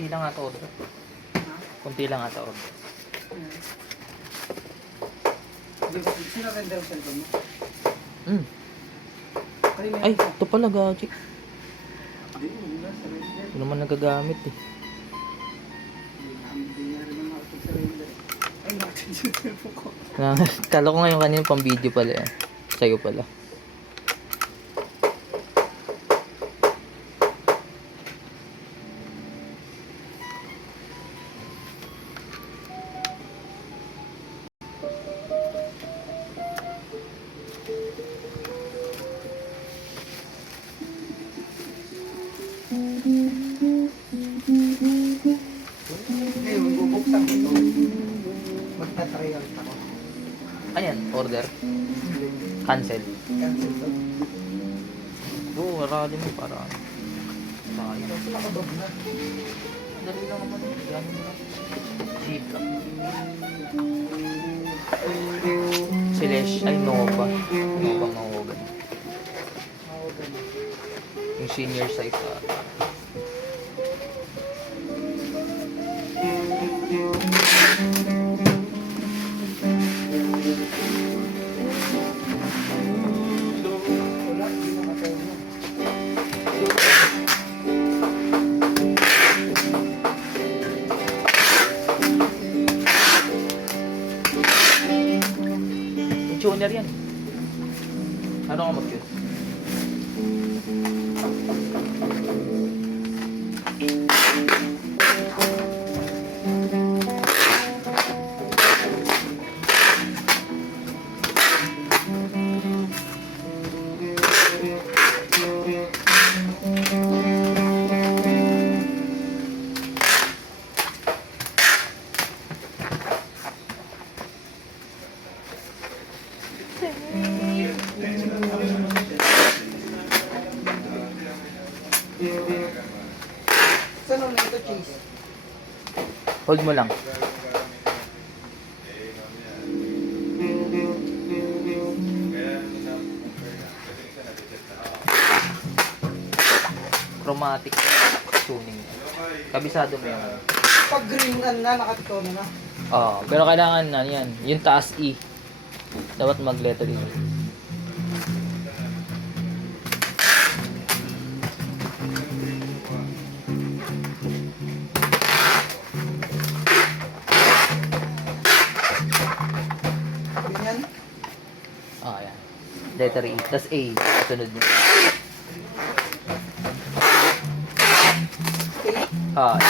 Kunti lang ata order. Kunti lang ata order. Sino render ang cellphone mo? Ay, ito pala gaji. Hindi, wala sa render. Hindi naman nagagamit eh. Hindi na rin naman ako sa render. Ay, natin yung cellphone ko. Kala ko ngayon kanina pang video pala yan. Sa'yo pala. Ngayon, bubuksan ko ito. Magta-trial ako. Ayan, order. Cancel. Cancel to. Oo, marami mo para ano. Sayang. Kasi nakabag na. Dali lang naman. Gano'n mo lang. Cheap lang. Silesh. Ay, Nova. Nova Mahogan. Yung senior size ata. Wala, hindi nakatayo na. Tuner yan. Ano ka mag-yun? Saan ang ito, Chase? Hold mo lang. Chromatic tuning. Kabisado mo yan. Pag green na, nakatono na. Oo, pero kailangan na yan. Yung taas E. Dapat mag-lettering E. Ganyan. Yan. Letter E. Tapos A. Sunod mo. Okay.